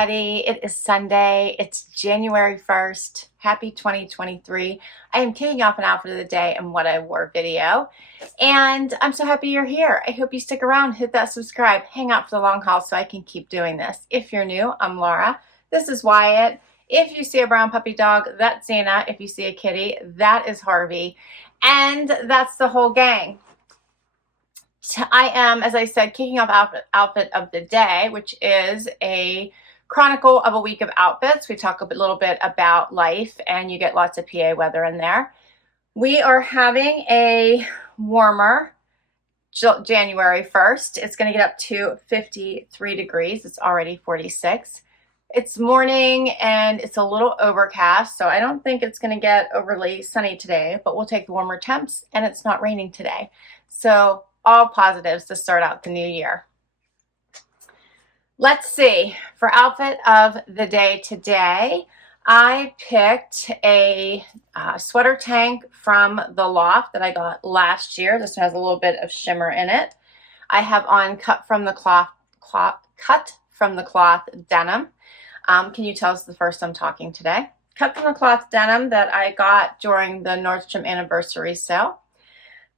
everybody. It is Sunday. It's January 1st. Happy 2023. I am kicking off an outfit of the day and what I wore video. And I'm so happy you're here. I hope you stick around, hit that subscribe, hang out for the long haul so I can keep doing this. If you're new, I'm Laura. This is Wyatt. If you see a brown puppy dog, that's Zena. If you see a kitty, that is Harvey. And that's the whole gang. I am, as I said, kicking off outfit of the day, which is a chronicle of a week of outfits. We talk a little bit about life, and you get lots of PA weather in there. We are having a warmer January 1st. It's going to get up to 53 degrees. It's already 46. It's morning, and it's a little overcast, so I don't think it's going to get overly sunny today, but we'll take the warmer temps, and it's not raining today. So all positives to start out the new year. Let's see, for outfit of the day today, I picked a sweater tank from the Loft that I got last year. This one has a little bit of shimmer in it. I have on cut from the cloth denim. Can you tell us the first I'm talking today? Cut from the cloth denim that I got during the Nordstrom anniversary sale.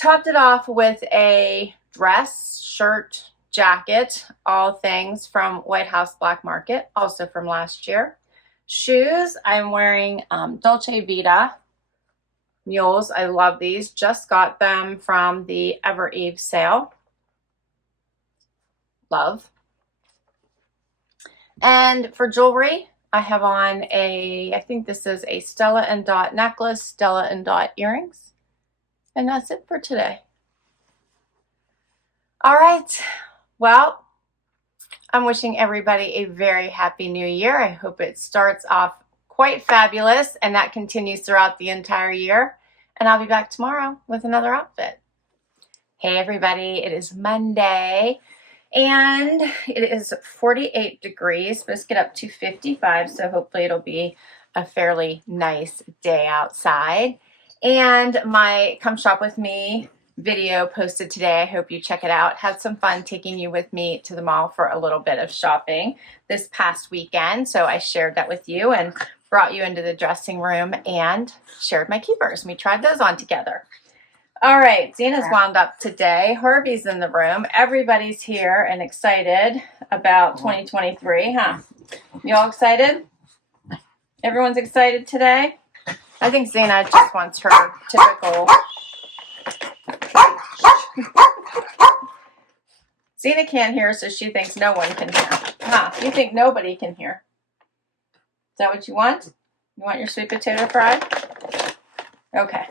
Topped it off with a dress, shirt, jacket, all things from White House Black Market, also from last year. Shoes, I'm wearing Dolce Vita mules. I love these. Just got them from the Ever Eve sale. Love. And for jewelry, I have on I think this is a Stella Dot necklace, Stella Dot earrings. And that's it for today. All right. Well, I'm wishing everybody a very happy new year. I hope it starts off quite fabulous and that continues throughout the entire year. And I'll be back tomorrow with another outfit. Hey, everybody. It is Monday and it is 48 degrees. Let's get up to 55. So hopefully it'll be a fairly nice day outside. And my Come Shop With Me video posted today. I hope you check it out. Had some fun taking you with me to the mall for a little bit of shopping this past weekend. So I shared that with you and brought you into the dressing room and shared my keepers. We tried those on together. All right, Zena's wound up today. Harvey's in the room. Everybody's here and excited about 2023, huh? You all excited? Everyone's excited today? I think Zena just wants her typical. Zena can't hear, so she thinks no one can hear. Huh, you think nobody can hear. Is that what you want? You want your sweet potato fried? Okay.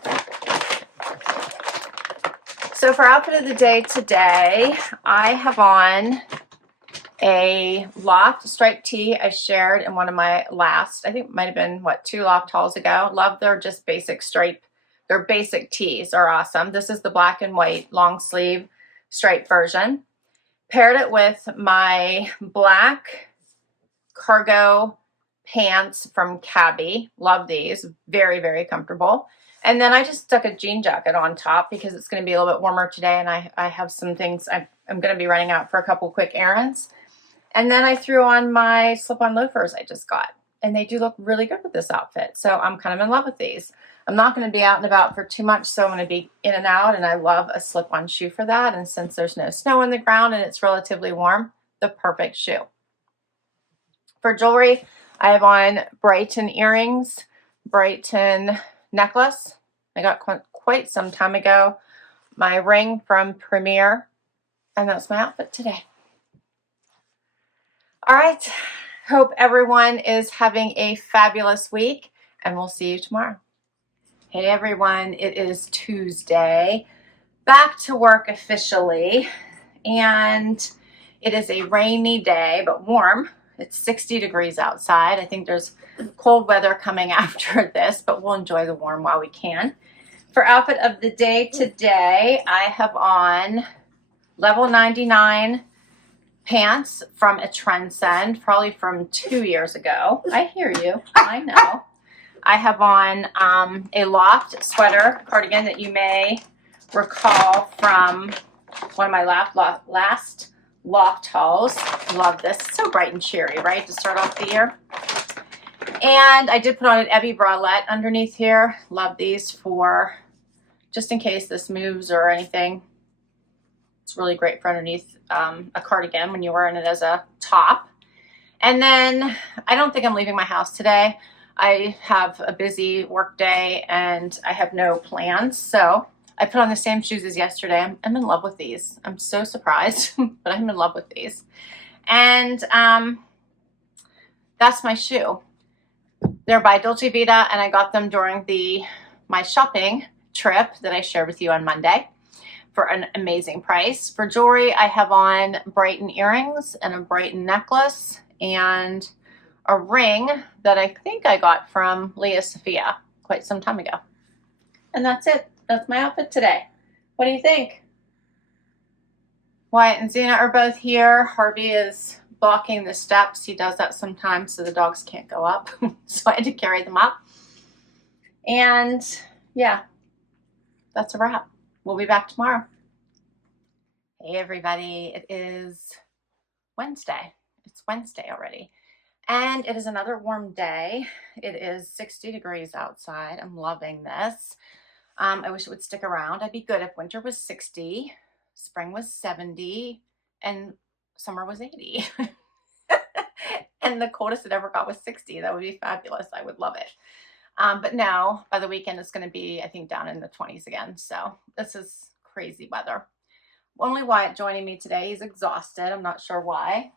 So for outfit of the day today, I have on a Loft striped tee I shared in one of my last, I think it might have been, what, 2 Loft hauls ago. Love their just basic stripe. Their basic tees are awesome. This is the black and white long sleeve striped version. Paired it with my black cargo pants from Cabi. Love these. Very, very comfortable. And then I just stuck a jean jacket on top because it's going to be a little bit warmer today and I have some things I'm going to be running out for a couple quick errands. And then I threw on my slip-on loafers I just got. And they do look really good with this outfit. So I'm kind of in love with these. I'm not going to be out and about for too much, so I'm going to be in and out. And I love a slip-on shoe for that. And since there's no snow on the ground and it's relatively warm, the perfect shoe. For jewelry, I have on Brighton earrings, Brighton necklace. I got quite some time ago. My ring from Premier. And that's my outfit today. All right, hope everyone is having a fabulous week, and we'll see you tomorrow. Hey everyone, it is Tuesday, back to work officially, and it is a rainy day, but warm. It's 60 degrees outside. I think there's cold weather coming after this, but we'll enjoy the warm while we can. For outfit of the day today, I have on level 99 pants from a Trendsend, probably from 2 years ago. I hear you. I know. I have on a Loft sweater cardigan that you may recall from one of my last Loft hauls. Love this. It's so bright and cheery, right, to start off the year. And I did put on an Ebby bralette underneath here. Love these for just in case this moves or anything. It's really great for underneath a cardigan when you're wearing it as a top. And then I don't think I'm leaving my house today. I have a busy work day and I have no plans. So I put on the same shoes as yesterday. I'm in love with these. I'm so surprised, but I'm in love with these. And that's my shoe. They're by Dolce Vita, and I got them during my shopping trip that I shared with you on Monday for an amazing price. For jewelry, I have on Brighton earrings and a Brighton necklace and a ring that I think I got from Leah Sophia quite some time ago. And that's it. That's my outfit today. What do you think? Wyatt and Zena are both here. Harvey is blocking the steps. He does that sometimes so the dogs can't go up. So I had to carry them up. And yeah, that's a wrap. We'll be back tomorrow. Hey everybody, it is Wednesday. It's Wednesday already. And it is another warm day. It is 60 degrees outside. I'm loving this. I wish it would stick around. I'd be good if winter was 60, spring was 70, and summer was 80. And the coldest it ever got was 60. That would be fabulous. I would love it. But no, by the weekend it's going to be, I think, down in the 20s again. So this is crazy weather. Only Wyatt joining me today. He's exhausted. I'm not sure why.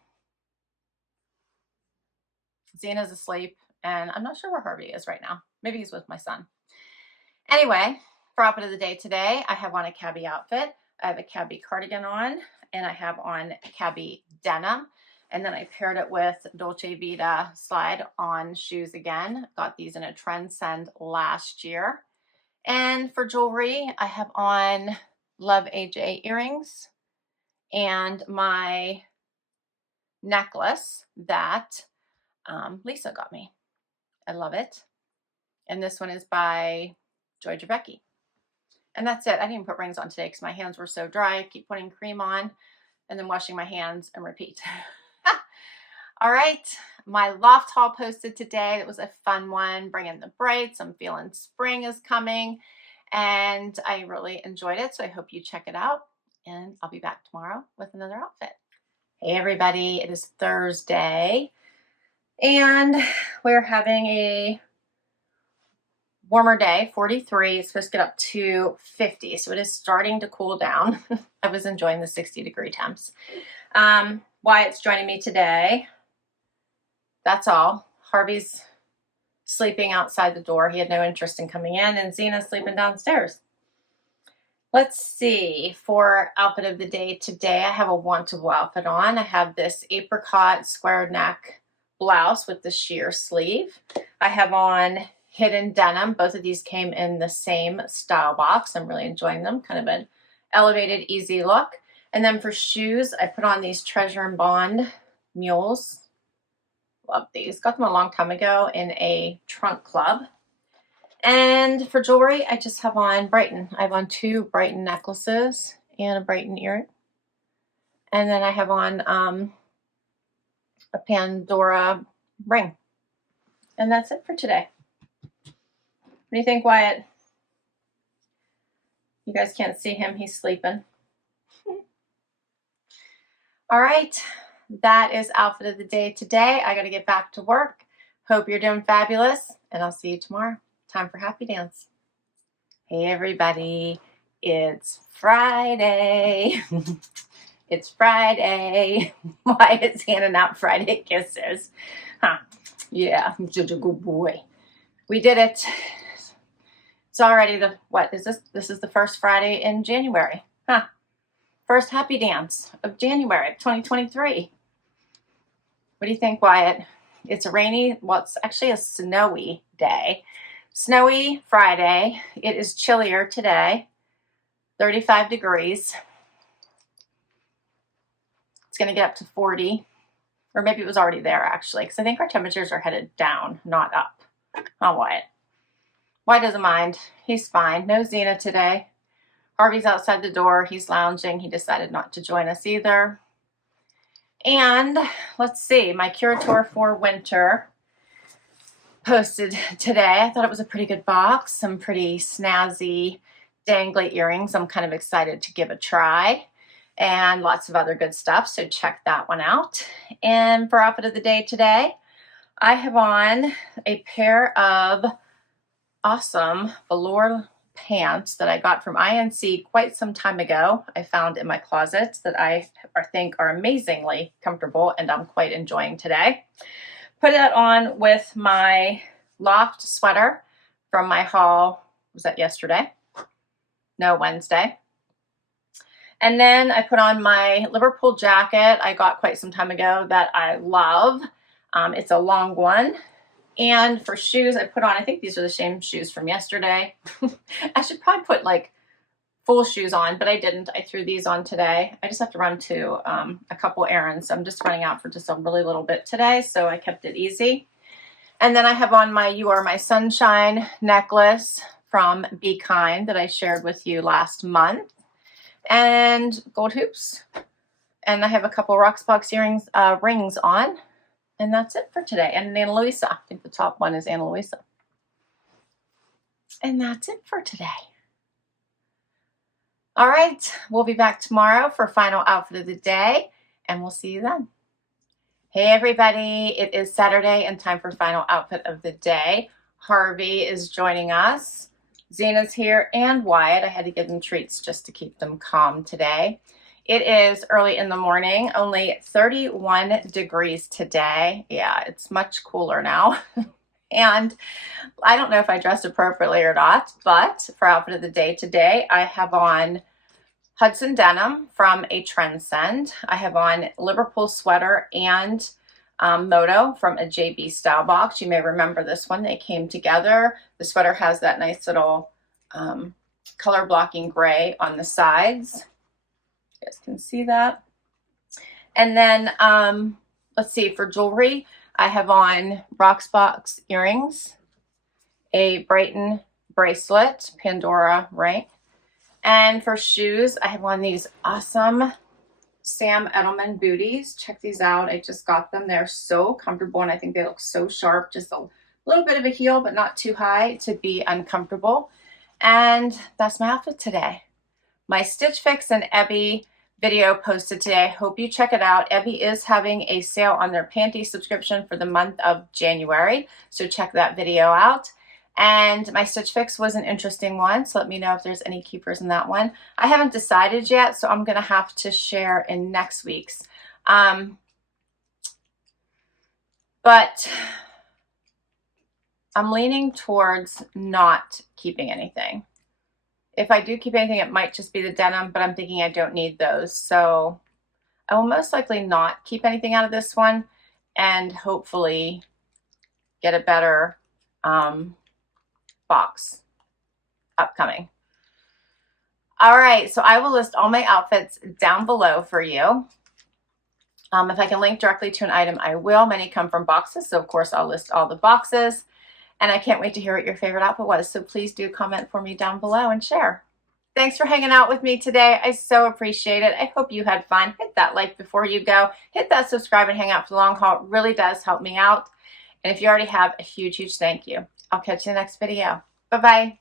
Zena's asleep, and I'm not sure where Harvey is right now. Maybe he's with my son. Anyway, for outfit of the day today, I have on a Cabi outfit. I have a Cabi cardigan on, and I have on Cabi denim. And then I paired it with Dolce Vita slide-on shoes again. Got these in a Trendsend last year. And for jewelry, I have on LuvAJ earrings and my necklace that Lisa got me. I love it. And this one is by Dravecky. And that's it. I didn't even put rings on today because my hands were so dry. I keep putting cream on and then washing my hands and repeat. All right, my Loft haul posted today. It was a fun one, bringing the brights. I'm feeling spring is coming, and I really enjoyed it, so I hope you check it out, and I'll be back tomorrow with another outfit. Hey, everybody, it is Thursday, and we're having a warmer day, 43. It's supposed to get up to 50, so it is starting to cool down. I was enjoying the 60-degree temps. Wyatt's joining me today. That's all. Harvey's sleeping outside the door. He had no interest in coming in, and Zena's sleeping downstairs. Let's see. For outfit of the day today, I have a Wantable outfit on. I have this apricot square neck blouse with the sheer sleeve. I have on hidden denim. Both of these came in the same style box. I'm really enjoying them. Kind of an elevated, easy look. And then for shoes, I put on these Treasure and Bond mules. Love these. Got them a long time ago in a trunk club. And for jewelry, I just have on Brighton. I have on 2 Brighton necklaces and a Brighton earring. And then I have on a Pandora ring. And that's it for today. What do you think, Wyatt? You guys can't see him. He's sleeping. All right. That is outfit of the day today. I got to get back to work. Hope you're doing fabulous, and I'll see you tomorrow. Time for happy dance. Hey everybody, it's Friday. It's Friday. Wyatt's handing out Friday kisses. Huh. Yeah, I'm such a good boy. We did it. It's already what is this? This is the first Friday in January. Huh. First happy dance of January of 2023. What do you think, Wyatt? It's a rainy, well, it's actually a snowy day. Snowy Friday. It is chillier today, 35 degrees. It's going to get up to 40, or maybe it was already there, actually, because I think our temperatures are headed down, not up. Oh, Wyatt. Wyatt doesn't mind. He's fine. No Zena today. Harvey's outside the door. He's lounging. He decided not to join us either. And let's see, my Curator for winter posted today. I thought it was a pretty good box, some pretty snazzy dangly earrings I'm kind of excited to give a try, and lots of other good stuff, so check that one out. And for outfit of the day today, I have on a pair of awesome velour pants that I got from INC quite some time ago. I found in my closet that I think are amazingly comfortable and I'm quite enjoying today. Put it on with my Loft sweater from my haul, was that yesterday? No, Wednesday. And then I put on my Liverpool jacket I got quite some time ago that I love. It's a long one. And for shoes, I put on, I think these are the same shoes from yesterday. I should probably put like full shoes on, but I didn't. I threw these on today. I just have to run to a couple errands. I'm just running out for just a really little bit today, so I kept it easy. And then I have on my You Are My Sunshine necklace from BeeKind that I shared with you last month. And gold hoops. And I have a couple Rocksbox earrings, rings on. And that's it for today. And Ana Luisa. I think the top one is Ana Luisa. And that's it for today. All right. We'll be back tomorrow for final outfit of the day. And we'll see you then. Hey, everybody. It is Saturday and time for final outfit of the day. Harvey is joining us. Zena's here and Wyatt. I had to give them treats just to keep them calm today. It is early in the morning, only 31 degrees today. Yeah, it's much cooler now. And I don't know if I dressed appropriately or not, but for outfit of the day today, I have on Hudson denim from a Trendsend. I have on Liverpool sweater and Moto from a JB Stylebox. You may remember this one. They came together. The sweater has that nice little color blocking gray on the sides. You guys can see that. And then let's see, for jewelry, I have on Rocksbox earrings, a Brighton bracelet, Pandora ring. And for shoes, I have on these awesome Sam Edelman booties. Check these out. I just got them. They're so comfortable and I think they look so sharp. Just a little bit of a heel, but not too high to be uncomfortable. And that's my outfit today. My Stitch Fix and Ebby video posted today. Hope you check it out. Ebby is having a sale on their panty subscription for the month of January, so check that video out. And my Stitch Fix was an interesting one, so let me know if there's any keepers in that one. I haven't decided yet, so I'm going to have to share in next week's. But I'm leaning towards not keeping anything. If I do keep anything, it might just be the denim, but I'm thinking I don't need those. So I will most likely not keep anything out of this one and hopefully get a better box upcoming. All right, so I will list all my outfits down below for you. If I can link directly to an item, I will. Many come from boxes, so of course I'll list all the boxes. And I can't wait to hear what your favorite outfit was. So please do comment for me down below and share. Thanks for hanging out with me today. I so appreciate it. I hope you had fun. Hit that like before you go. Hit that subscribe and hang out for the long haul. It really does help me out. And if you already have, a huge, huge thank you. I'll catch you in the next video. Bye-bye.